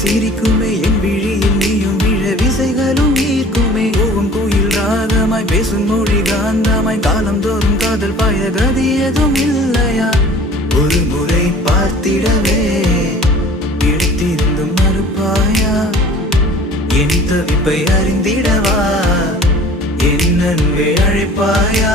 சிரிக்குமே என் விழியில் நீயும் விழ விசைகளும் ஈர்க்குமே ஓவும் கோயில் ராகமாய் பேசும் மொழி காந்தமாய் காலம் தோறும் காதல் பாய கதி எதுவும் இல்லையா ஒரு முறை பார்த்திடவே எடுத்திருந்தும் மறுப்பாயா என் தவிப்பை அறிந்திடவா என் அன்பை அழைப்பாயா